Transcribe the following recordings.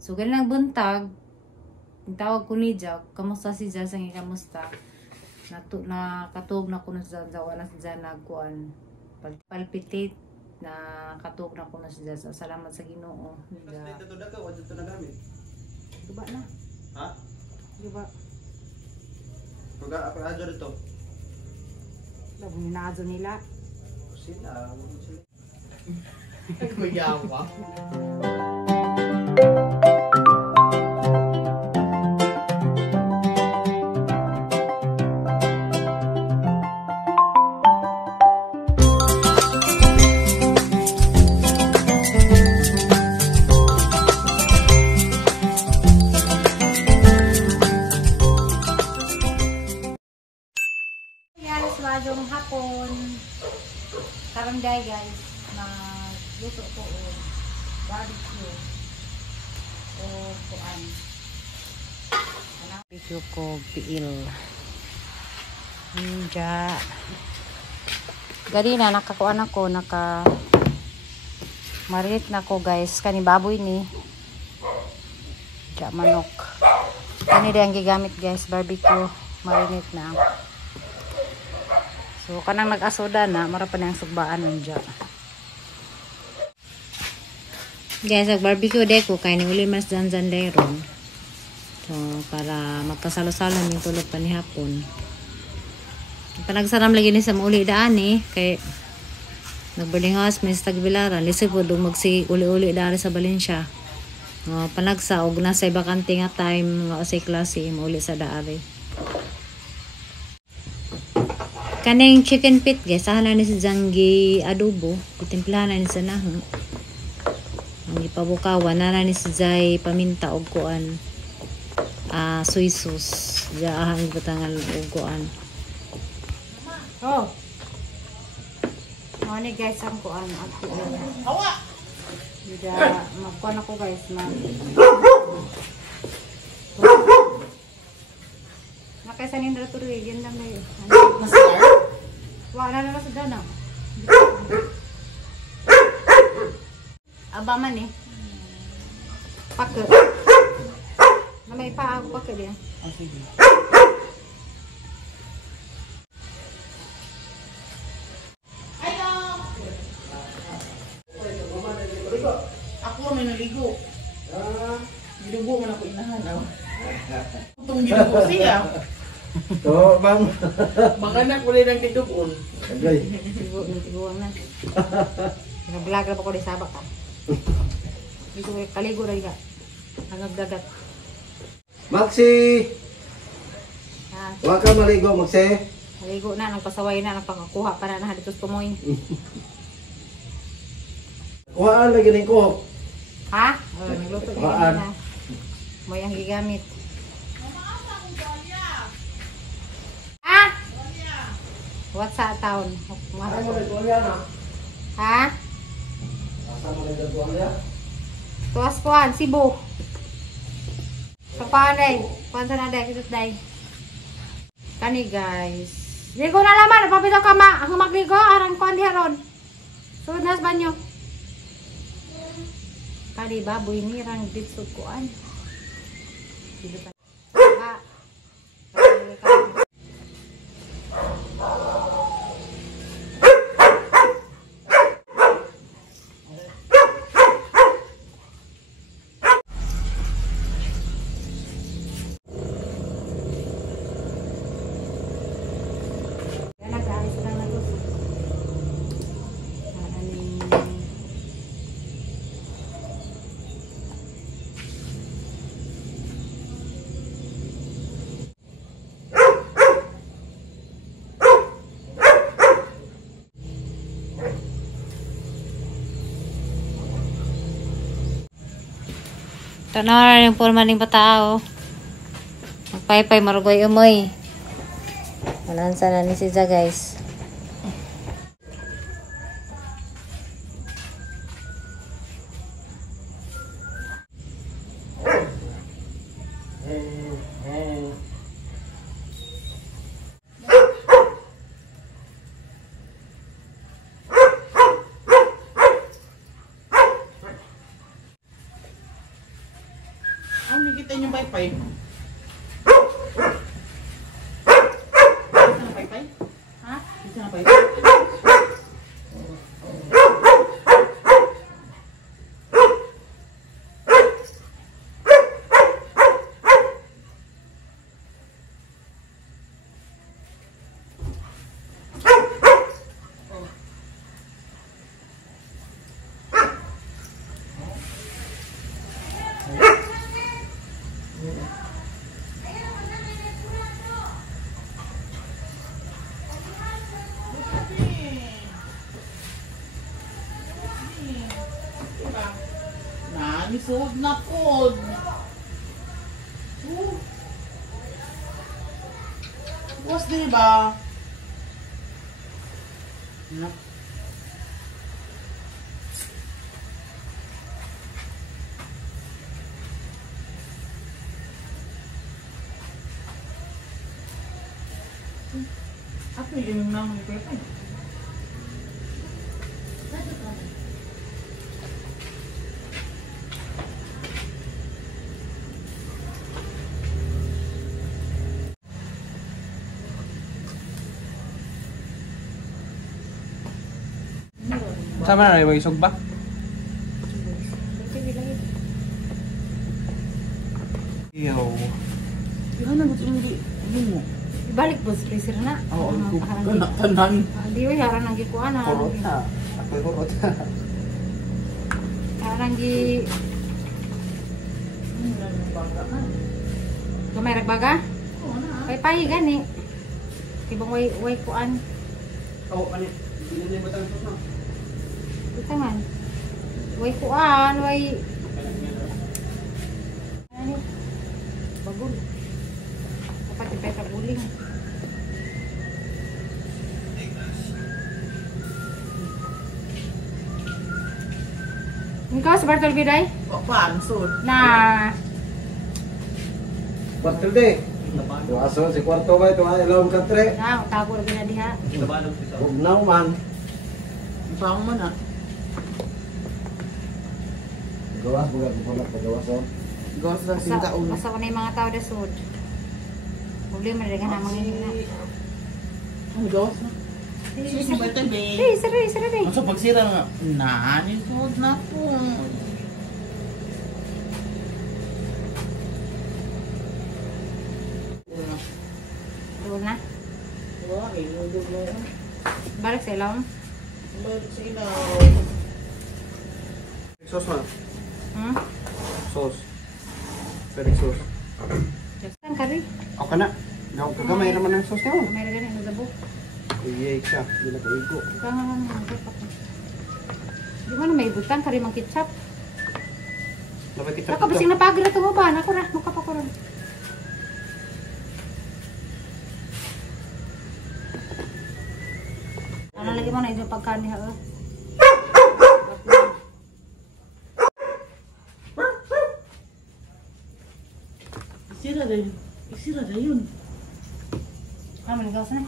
So ganang buntag, ang tawag ko ni Jack, kamusta si Jack, sangi kamusta? Nakatug na ko na sa wala si Jack nagkuan. Palpitate na katug na ko na si Jack. Salamat sa Ginoo. Dito na ka, wadto na gamit. Diba na? Ha? Diba? Pag apa aja dito? Diba minaadyo nila? Sila. Kuyawa. Yung hapon karanday guys na luto ko o barbecue o kuan barbecue ko piil ninja ganina nakakuan ako marinate na ko guys kani baboy ni ja manok kani ang gigamit guys barbecue marinate na. So kanang nag-asoda na, mara pa na yung sugbaan nandiyan. Guys, barbecue deko kay ni uli mas janjan dayron. So para magkasalo-salo yung tulog pa ni hapon. Panagsaram lagi ni sa mauli daan kay nag-boarding house may sa Tagbilaran. Lisod po magsi uli-uli daan sa Valencia. Panagsa og na sa bakante nga time nga usay klase mauli sa daari. Kaneng chicken pit guys, sahanan ni si Janggi adobo, itimplahan na ni sa naho. Ang ipabukawan na ni si Jay paminta og kuan. Soy sauce. Diyan butangan og kuan. Oh. Ano guys ang kuan agto niya. Hawa. Diya magkuan ako guys, Nakaysa nindra tuloy, yan lang ngayon. Wala na sa dana. Aba man Pake. Na may paa ako pake din. Sige. Ako may naligo. Gidugo man ako inahan. Itong gidugo siya. To, bang. Manganak ulit ng tidugon. Agay. Tiguan na. Nag-vlog na po ko di sabak ka. Dito kaligo na ka. Nagagagat. Maxi! Ah, Huwag ka maligo, Maxi. maligo na, nagpasaway na, nagpakakuha pa na dito sa tumoy. Kuhaan lagi rin ko. Ha? Nagluto Kuhaan. na. Moy ang gigamit. What's sa town? Ay mo rin yan ha? Ha? Asa mo rin yan? Tuwas kuan, Cebu. Sa panay. Kuan sa naday, kitut day. Kani guys. Ligo na laman, napapito ka ang magligo, arang kuan diharon. Sunod na sa banyo. Kani baboy ni rang ditsud kuan. Dito pa. Tanaw na yung forma ng patao. Magpaypay marugoy umoy. Walansa na ni siya guys. Ano nakita niyo paypay? Isa na paypay? Ha? Isa na paypay? Nisod na pod. Bukas din ba? Nak. Apa yung nama ni Pepe? Sama na may isog ba? Yo. Yan na gusto hindi mo. Ibalik po sa freezer na. Oo, kanak tanan. Di ba yaran ang gikuan na. Kurot na. Ako kurot. Yaran gi gamay ragbaga. Pay gani. Tibang way kuan. Oh, ano? Hindi mo tayo na. Ito man. Way kuan, way ano? Bagul. Dapat ipeta guling. Ikaw sa Bartolome day? Paano sud? Na Bastel de. Aso si kwarto ba ito ay ilawang katre. na tago ra gina diha. Huwag na man. Pang mo na. Gawas buka ko pala pagawas oh. Gawas sa sintaon. Asa na yung mga tao da sud. Problema rin na mga hina. Ang gawas na. Sisi ba ito, be? Sira be. Masa pagsira nga. Nani sud na po. Doon na. Wah, inudog mo. Balik sa ilawom. Balik sa ilaw. Sauce man. Hmm? Sauce. Very sauce. Saan ka rin? Okay na. Gaw kagamay naman ang sauce niyo. May rin yung dabo. Iyay siya. Hindi na kaigo. Kaya nga naman. Di mo na may butang ka rin mang ketchup. Dapat kita. Nakabasing na pagod na tumaban. Ako na. Makapa ko rin. Ano lagi mo na yung pagkain niya? Isira na yun. Ano, manigawas na?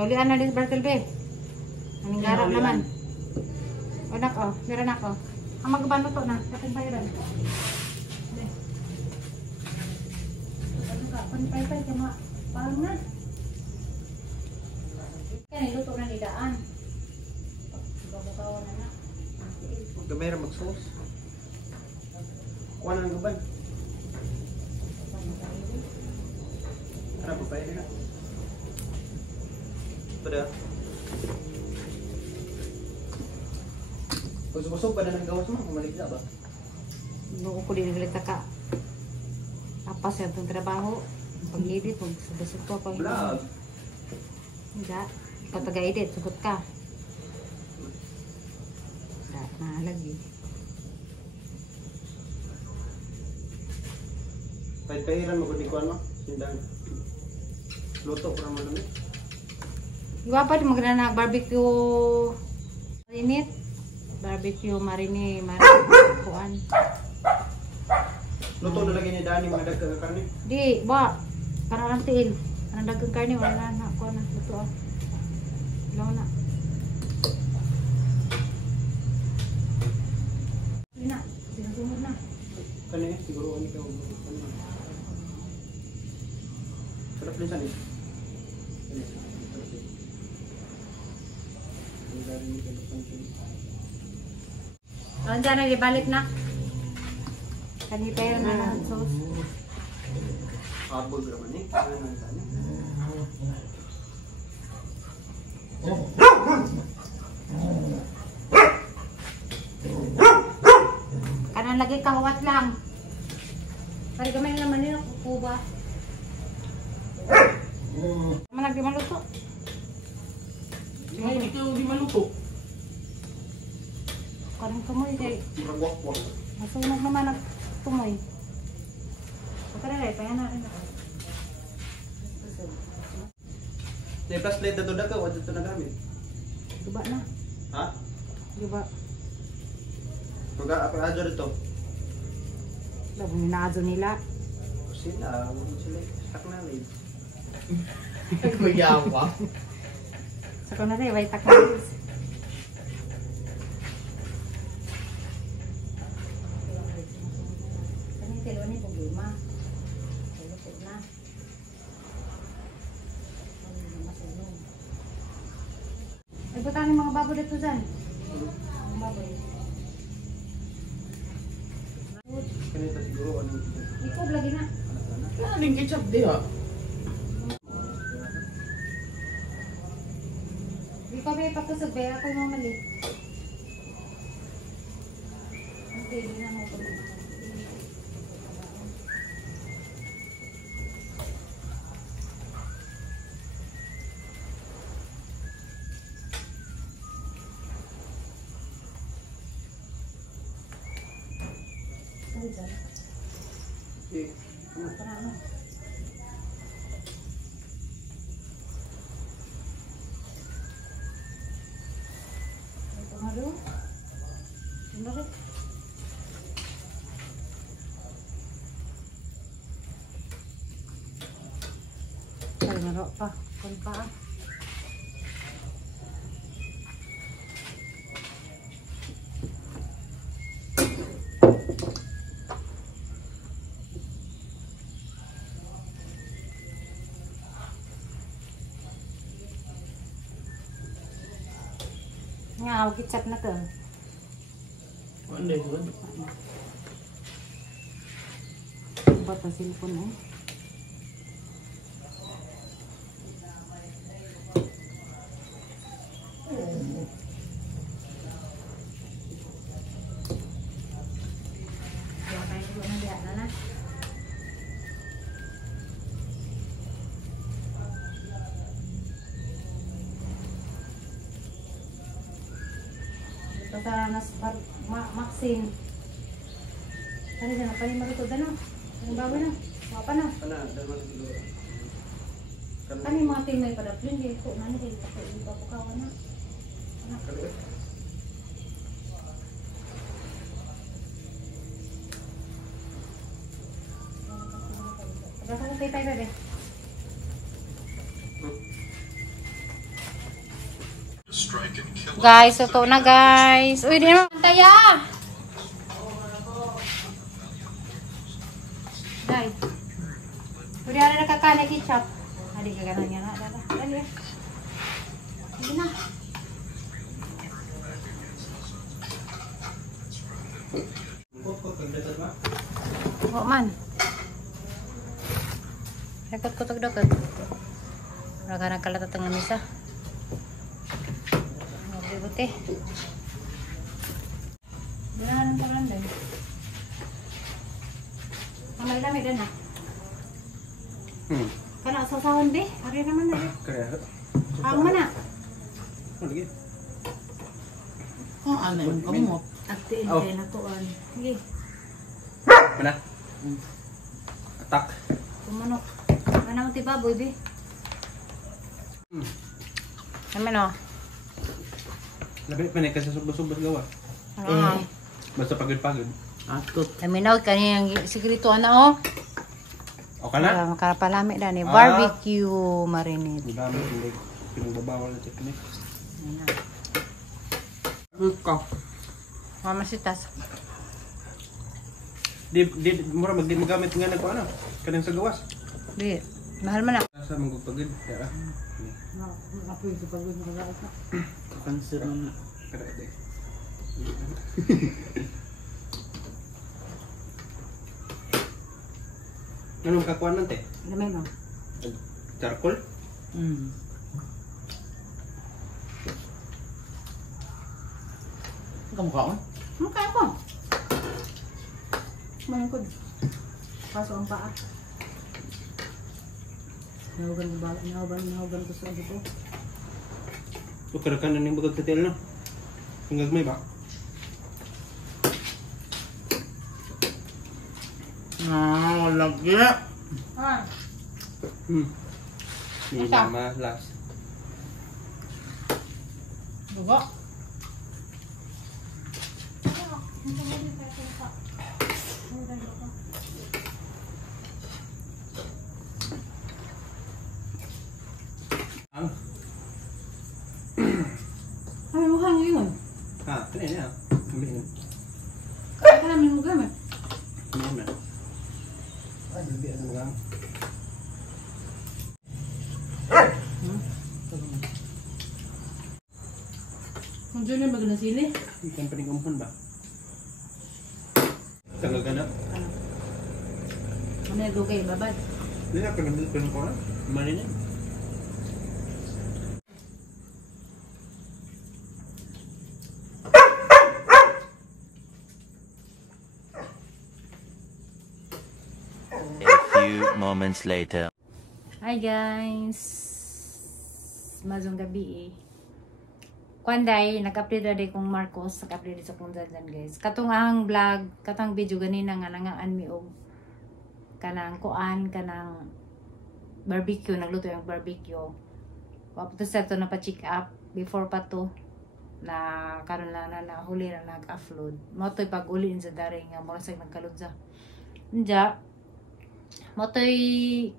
Ulian na din Bartelbe. Aming garap naman. O nak o, meron ako. Ang magabano to na, dapat bayaran. Ano ka, panipay-pay ka mga, parang na. Kaya niluto na nidaan. Babukawan na na. Gamay ra mag-sauce. Kuha na ng guban. Ano ba pwede na? Pada. Busog-busog pa na ng gawas mo, kumaligya ba? Buko ko din naglalita ka. Tapos yan itong trabaho. Pag-edit, magsubasog ko. Vlog. Hindi. Ikaw taga-edit, sugot ka. Dapat nahalagi. Pahit-pahiran mo kung di kuhan mo. Sindang. Luto para malamig. Iwa pa di magana na barbecue marinate. Barbecue kuan. Luto na lagi ni Dani mga dagdag nga karne. Di, ba? Para lang tiil. Ang dagang karne, wala na. Kuha na. Luto ah. Ilaw na. Hindi na. Sinasumod na. Kani siguro ani ka. Sarap din sani. Ang dyan na, ibalik na. Kanita yun na sauce. Habog naman eh. Kanan lagi kahuat lang. Pari kamay naman nila kukuba. Malagi maluto. Di maluto. Karang tumoy kay Murag-wak-wak. masunog naman ang tumoy. Pagkaralay, kaya na rin ako. Plus plate na to daga, wala ito nagamit. Guba na. Ha? Guba. Pag-aadyo dito. Labo ninaadyo nila. Sila, wala sila. Stuck na rin. Kuya ka. Sa ko na rin, way takmalis. Kani tilo ni problema. Lupot na. Ay, butang yung mga baboy dito dyan. Mga baboy. Kanita siguro ano. Ikaw, lagi na. Kaning ketchup di ha. Di ko may pakusog, kaya ako yung mali. Okay, di na mo ko. Eh, Ano? Ito nga doon. Ano rin? Ay, naro pa. Kon pa ah. Nga, ketchup na to. Ano yun? Ba't ang silpon eh? Kaya kayo ko na diyan na na. Tatanas Maxine. Ano dyan? Apa yung marito dyan? Ang bago na. Wapa na. Kana, dalawa na siguro. Ano yung mga tingay pada plin? Hindi ko na nila. Hindi pa bukawan na. Kaluit. Pagkasa ko tay-tay bebe. Guys, ito na guys. Uy, di naman taya. Guys. Uy, di na nakakana ketchup. Adi ka ganun yan. Dali. Sige na. Kot-kot, kagdatat ba? Oo man. Rekot ko tagdagat. Wala ka nagkalatat ang misa. Buti. Wala nang pangalan din. Kamay dami din ha. Kana sasahon be. Ari naman na. Kaya. Ang mana. Lagi. Kung ano yung kamot. Aktiin Oh. kayo na tuan. Sige. Mana? Atak. Kumanok. Ano mo ti baboy be? Naman o. Labi pa na kasi subos-subos gawa. Basta pagod-pagod. Atot. Naminaw kaniyang sigrito na o. O ka na? Para makarapalami na ni barbecue marinade. Ang dami hindi pinagbabawal na technique. Ika. Mamasitas. Di mura magamit nga nagko ano. Kanang sa gawas. Di. Mahal man na. Sa magpagod. Kaya Ako yung pagod na kagaot na. Cancer na. kada day. Anong kakuan nante? Lamay no? Charcoal? Kamukha ko? Mukha ko. Mayangkod. Paso ang paa. Nahugan ko sa ito. Tukar ka na ng bagag katil no? Hanggang may ba? Lagi. Ni mama last. Dugo. Ang? Ay, mukhang yun. Ha, kaya niya. Kami yun. Kaya namin mo gamit. Ano na? Ay, hindi ano lang. Kung dyan yung magandang sili. Ikan panigumpon ba? Tanggal ka na? Ano yung dugay, babad? Hindi na, pinag ko na. Mali na. A few moments later. Hi guys. Mazong gabi eh. Kuanday, nag-update na kong Marcos, nag-update sa kung dyan guys. Katong ang vlog, katong video ganina nga nangaan mi og kanang kuan, kanang barbecue, nagluto yung barbecue. Wapo to sa to na pa-check up before pa to na karon na huli na nag-upload. Mo to'y pag-ulin sa daring nga mura sa nagkaludsa. Nja, mo to'y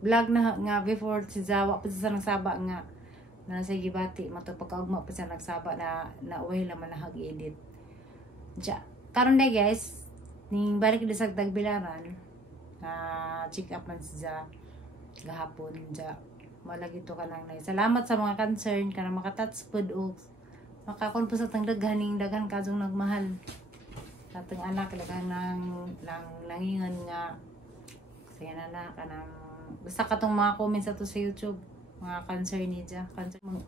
vlog na nga before si Zawa pa sa nagsaba nga na sa gibati mo to pagkaugma pa sa nagsaba na nauwi naman na hag-edit. Ja, karon na guys, ning balik di sa Tagbilaran na check up man siya gahapon ja. Malagi to kanang nay. Salamat sa mga concern kana makatats pud og makakon po sa tang daghaning daghan kazong nagmahal. Atong anak daghan nang nangingon nga saya na kanang basta katong mga comments ato sa YouTube mga concern niya concern mo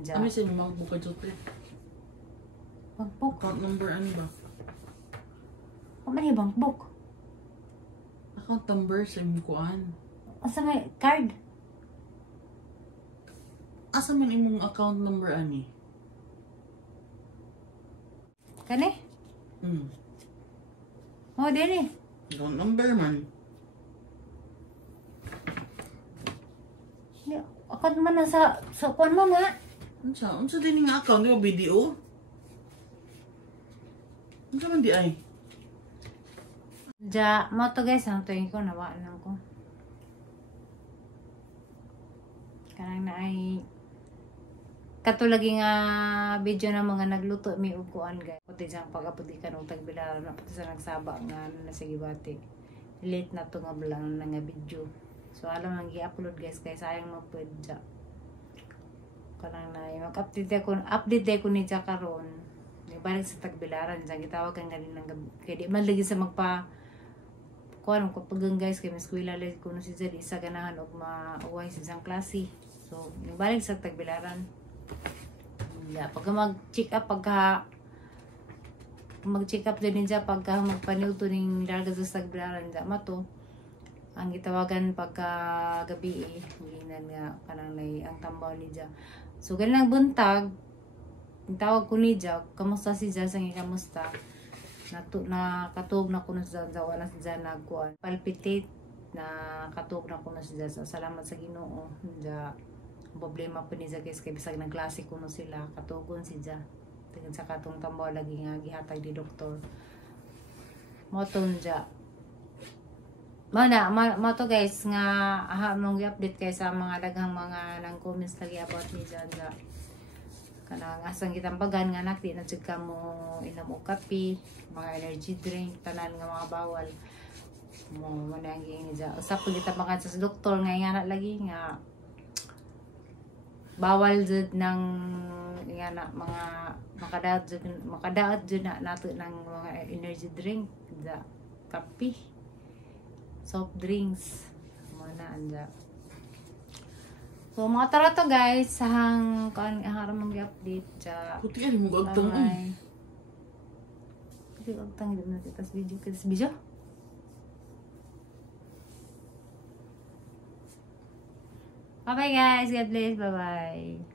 nja Ano siya mga bukad sa pre? bankbook Account number ano ba? man yung bankbook Account number sa imong kuan. asa may card Asa man imong account number ani? kani oh dili Account number man. ako man na sa kuan man ha Unsa din nga account di ba video? Unsa man di ay? ja mo to guys ang tuwing ko nawaan lang ko kanang na ay katulagi nga video na mga nagluto mi og kuan guys puti sang pagapudi kanong Tagbilaran na puti sa nagsaba nga nasa gibati late na to nga lang nga video so alam ang gi-upload guys kay sayang mo pud ja kanang na mag-update ko ni ja karon ni balik sa Tagbilaran sa gitawag kan ganin ng gabi kay di man lagi sa magpa kuan ko pagang guys kay mas kuila lagi ko no si Jed isa ganahan og mauway sa isang klase so ni balik sa Tagbilaran ya pagka mag-check up mag-check up din niya pagka magpaniuto ning darga sa Tagbilaran ja mato ang gitawagan pagka gabi ginan nga kanang nay ang tambaw ni ja so ganang buntag ang tawag ko ni ja kamusta si ja sang kamusta na katog na kuno sa wala si ja nagkuan palpitate na katog na kuno si ja so, salamat sa Ginoo ja problema po ni guys kay bisag ng klase kuno sila katugon si Ja tingin sa katong tambaw lagi nga gihatag di doktor moton Ja mo to guys nga mong i-update kay sa mga daghang mga nang comments lagi about ni Ja kanang asang gitambagan nga nakdi na jud ka mo inom og kape mga energy drink tanan nga mga bawal mo man ang ni Ja usap pud gitambagan sa doktor nga ingana lagi nga bawal jud ng ingana mga makadaot jud na nato ng mga energy drink da kape soft drinks mo na anda. So mga tara to guys sahang kan haram mong i-update ja. Puti yan mo gagtang. Puti gagtang din natin tas video. Bye bye guys, God bless, bye bye.